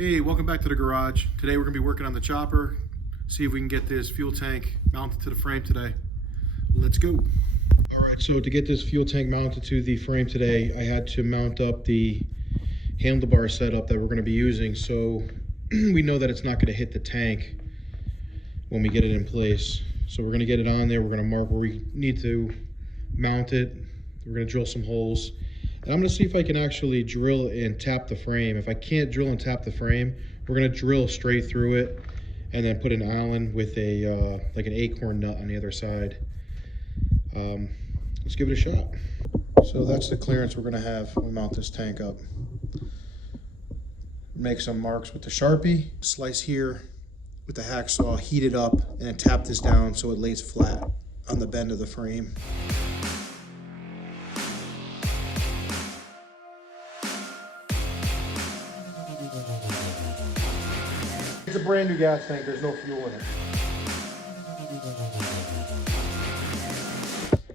Hey, welcome back to the garage. Today we're gonna be working on the chopper, see if we can get this fuel tank mounted to the frame today. Let's go. All right, so to get this fuel tank mounted to the frame today, I had to mount up the handlebar setup that we're gonna be using so we know that it's not gonna hit the tank when we get it in place. So we're gonna get it on there, we're gonna mark where we need to mount it, we're gonna drill some holes. And I'm gonna see if I can actually drill and tap the frame. If I can't drill and tap the frame, we're gonna drill straight through it and then put an Allen with a like an acorn nut on the other side. Let's give it a shot. So that's the clearance we're gonna have when we mount this tank up. Make some marks with the Sharpie, slice here with the hacksaw, heat it up, and then tap this down so it lays flat on the bend of the frame. It's a brand new gas tank, there's no fuel in it.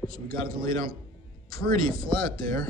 So we got it to lay down pretty flat there.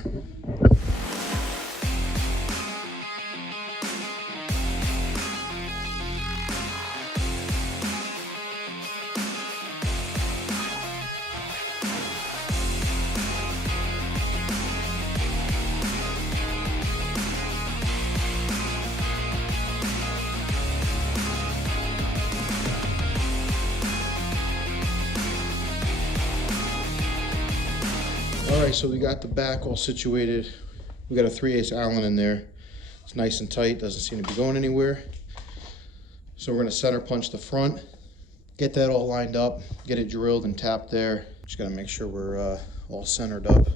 All right, so we got the back all situated. We got a 3/8 Allen in there. It's nice and tight, doesn't seem to be going anywhere. So we're gonna center punch the front, get that all lined up, get it drilled and tapped there. Just gotta make sure we're all centered up.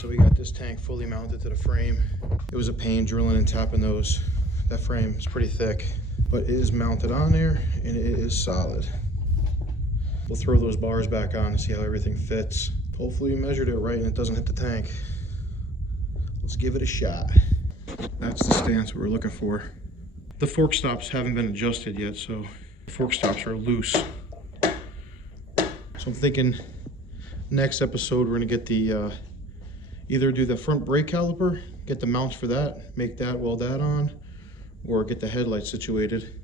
So we got this tank fully mounted to the frame. It was a pain drilling and tapping those. That frame is pretty thick, but it is mounted on there and it is solid. We'll throw those bars back on and see how everything fits. Hopefully we measured it right and it doesn't hit the tank. Let's give it a shot. That's the stance we're looking for. The fork stops haven't been adjusted yet, so the fork stops are loose. So I'm thinking next episode we're gonna get the, either do the front brake caliper, get the mounts for that, make that, weld that on, or get the headlight situated.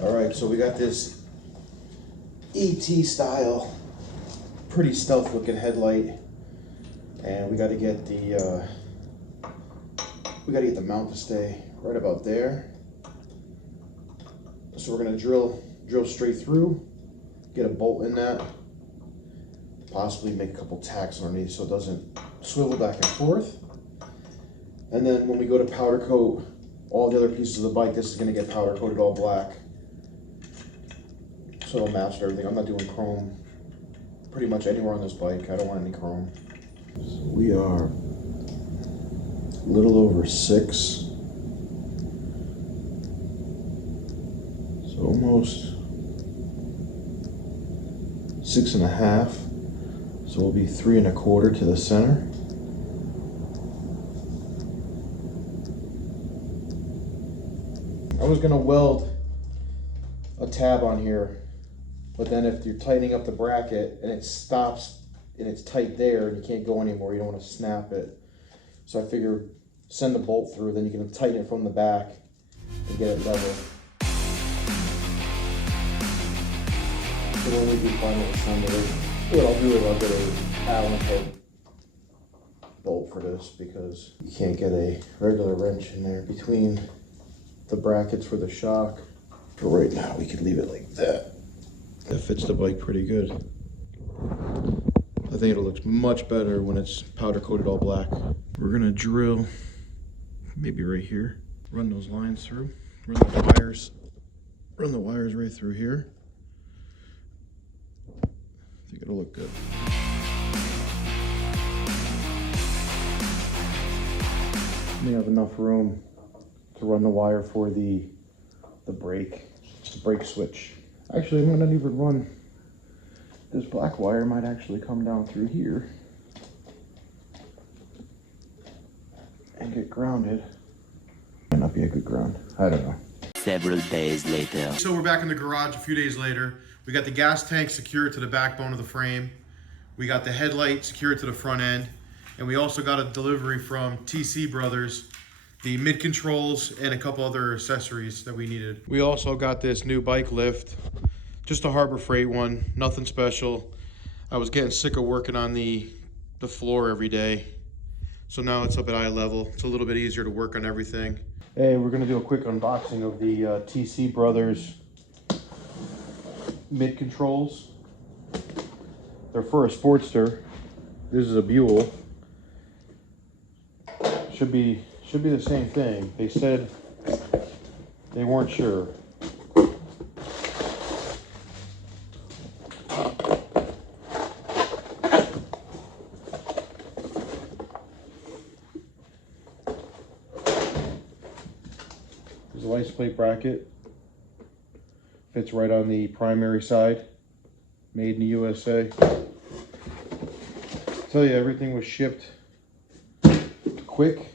All right, so we got this ET style, pretty stealth looking headlight, and we got to get the mount to stay right about there. So we're gonna drill straight through, get a bolt in that, possibly make a couple tacks underneath so it doesn't swivel back and forth. And then when we go to powder coat all the other pieces of the bike, this is gonna get powder coated all black. So it'll match everything. I'm not doing chrome pretty much anywhere on this bike. I don't want any chrome. So we are a little over 6. So almost 6.5. So we'll be 3 1/4 to the center. I was gonna weld a tab on here, but then if you're tightening up the bracket and it stops and it's tight there and you can't go anymore, you don't want to snap it. So I figure send the bolt through, then you can tighten it from the back and get it level. So when we do final assembly, what I'll do is I'll get a Allen head bolt for this because you can't get a regular wrench in there between the brackets for the shock. For right now, we could leave it like that. That fits the bike pretty good. I think it'll look much better when it's powder coated all black. We're gonna drill maybe right here. Run those lines through. Run the wires right through here. I think it'll look good. We have enough room to run the wire for the brake switch. Actually, I might not even run. This black wire might actually come down through here and get grounded. Might not be a good ground. I don't know. Several days later. So we're back in the garage a few days later. We got the gas tank secured to the backbone of the frame. We got the headlight secured to the front end. And we also got a delivery from TC Brothers the mid controls, and a couple other accessories that we needed. We also got this new bike lift, just a Harbor Freight one, nothing special. I was getting sick of working on the floor every day. So now it's up at eye level. It's a little bit easier to work on everything. Hey, we're gonna do a quick unboxing of the TC Brothers mid controls. They're for a Sportster. This is a Buell. Should be the same thing. They said they weren't sure. There's a license plate bracket. Fits right on the primary side. Made in the USA. Tell you, everything was shipped quick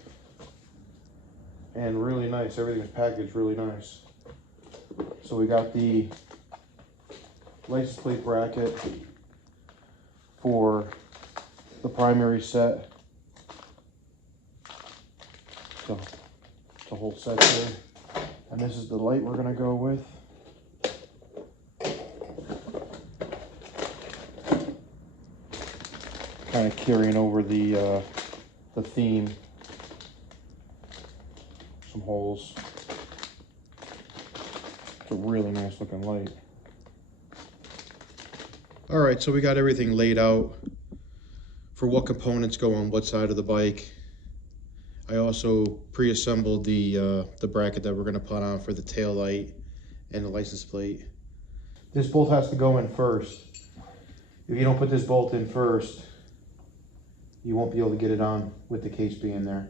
and really nice. Everything was packaged really nice. So we got the license plate bracket for the primary set. So it's a whole set there. And this is the light we're gonna go with. Kind of carrying over the theme. Some holes. It's a really nice looking light. All right, so we got everything laid out for what components go on what side of the bike. I also pre-assembled the bracket that we're gonna put on for the tail light and the license plate. This bolt has to go in first. If you don't put this bolt in first, you won't be able to get it on with the case being there.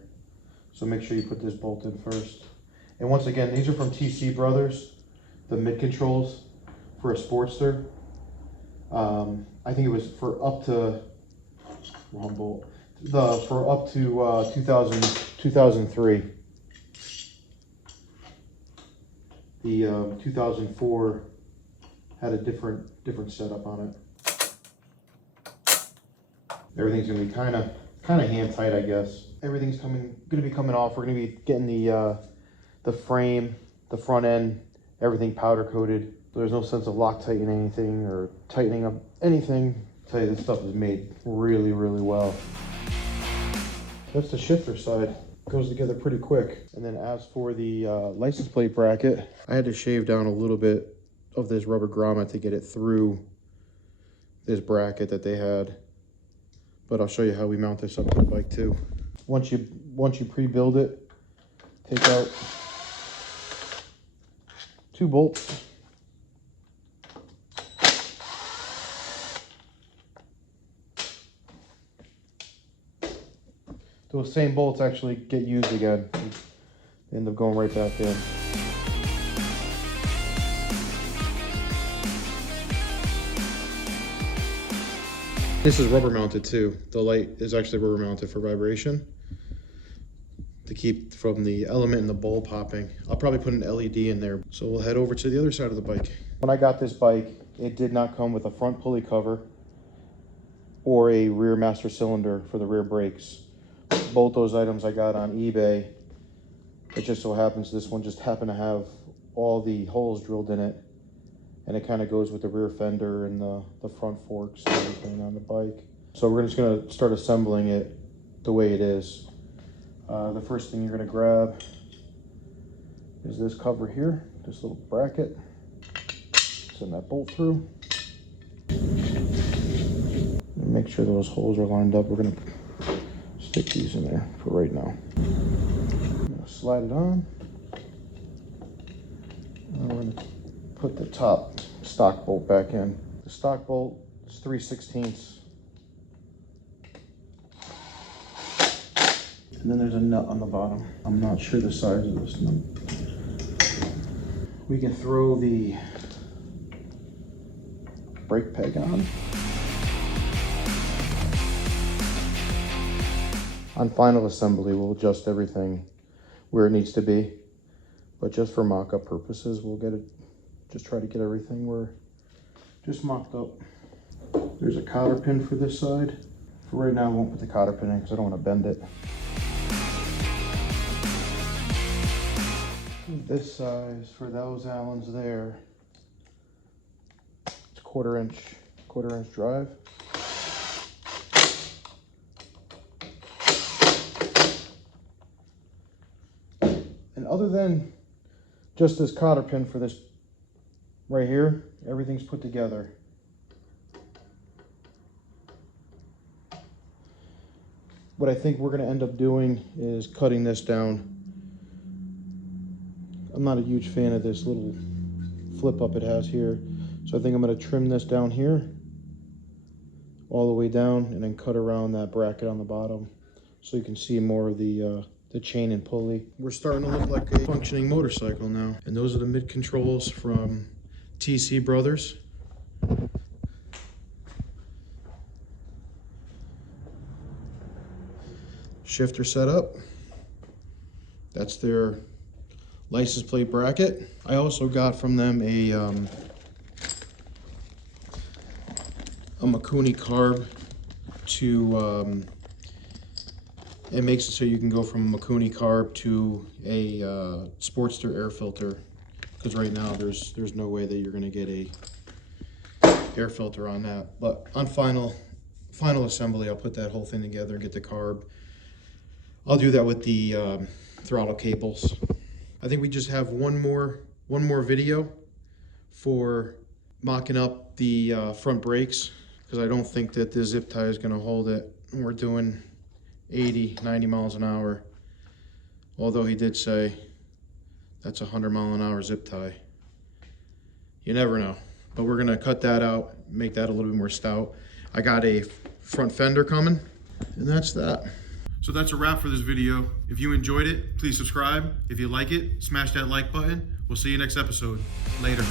So make sure you put this bolt in first. And once again, these are from TC Brothers, the mid controls for a Sportster. I think it was for up to, wrong bolt, for up to 2003. The 2004 had a different setup on it. Everything's gonna be kind of hand tight, I guess. Everything's gonna be coming off. We're gonna be getting the frame, the front end, everything powder coated. There's no sense of Loctiting anything or tightening up anything. I tell you, this stuff is made really, really well. That's the shifter side. Goes together pretty quick. And then as for the license plate bracket, I had to shave down a little bit of this rubber grommet to get it through this bracket that they had. But I'll show you how we mount this up to the bike too. Once you pre-build it, take out 2 bolts. Those same bolts actually get used again. They end up going right back in. This is rubber mounted too. The light is actually rubber mounted for vibration to keep from the element in the bowl popping. I'll probably put an LED in there. So we'll head over to the other side of the bike. When I got this bike, it did not come with a front pulley cover or a rear master cylinder for the rear brakes. Both those items I got on eBay. It just so happens this one just happened to have all the holes drilled in it. And it kind of goes with the rear fender and the front forks and everything on the bike. So we're just gonna start assembling it the way it is. The first thing you're gonna grab is this cover here, this little bracket. Send that bolt through. And make sure those holes are lined up. We're gonna stick these in there for right now. I'm gonna slide it on. And we're gonna put the top stock bolt back in. The stock bolt is 3/16. And then there's a nut on the bottom. I'm not sure the size of this nut. We can throw the brake peg on. On final assembly, we'll adjust everything where it needs to be. But just for mock-up purposes, we'll get it, just try to get everything where just mocked up. There's a cotter pin for this side. For right now, I won't put the cotter pin in because I don't want to bend it. This size for those Allens there, it's quarter inch drive. And other than just this cotter pin for this right here, everything's put together. What I think we're going to end up doing is cutting this down. I'm not a huge fan of this little flip up it has here, so I think I'm going to trim this down here all the way down and then cut around that bracket on the bottom so you can see more of the chain and pulley. We're starting to look like a functioning motorcycle now. And those are the mid controls from TC Brothers. Shifter setup. That's their license plate bracket. I also got from them a Makuni carb to it makes it so you can go from a Makuni carb to a Sportster air filter, because right now there's no way that you're going to get a air filter on that. But on final assembly, I'll put that whole thing together and get the carb. I'll do that with the throttle cables. I think we just have one more video for mocking up the front brakes, because I don't think that this zip tie is going to hold it. We're doing 80, 90 miles an hour. Although he did say that's a 100-mile-an-hour zip tie. You never know. But we're going to cut that out, make that a little bit more stout. I got a front fender coming, and that's that. So that's a wrap for this video. If you enjoyed it, please subscribe. If you like it, smash that like button. We'll see you next episode. Later.